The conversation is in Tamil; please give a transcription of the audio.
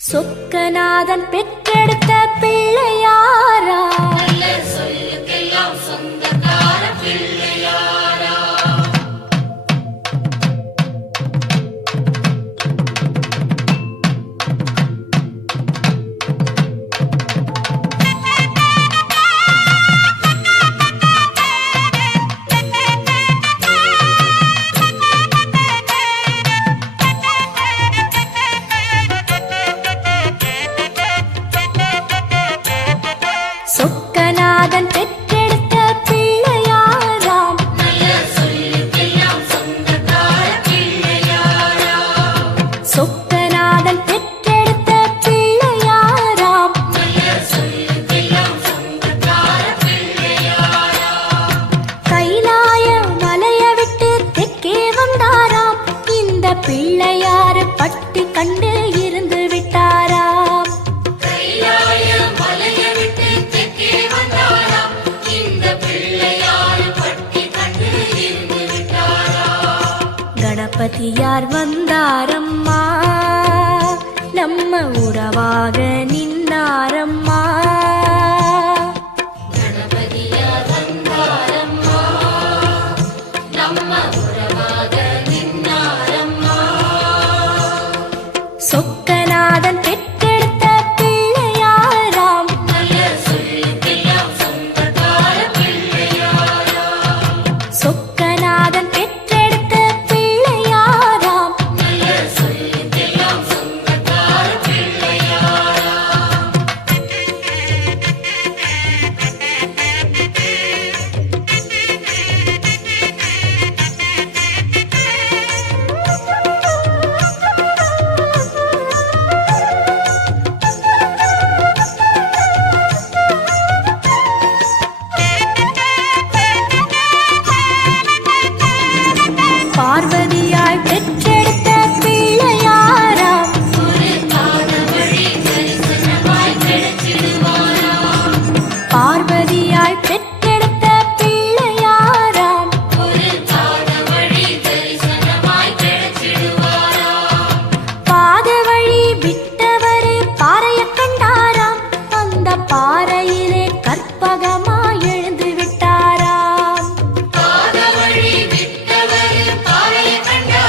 சொக்கநாதன் பெற்ற இந்த பிள்ளையாரு பட்டி கண்டு இருந்து விட்டாராம். கணபதியார் வந்தாரம்மா. நம்ம உறவாக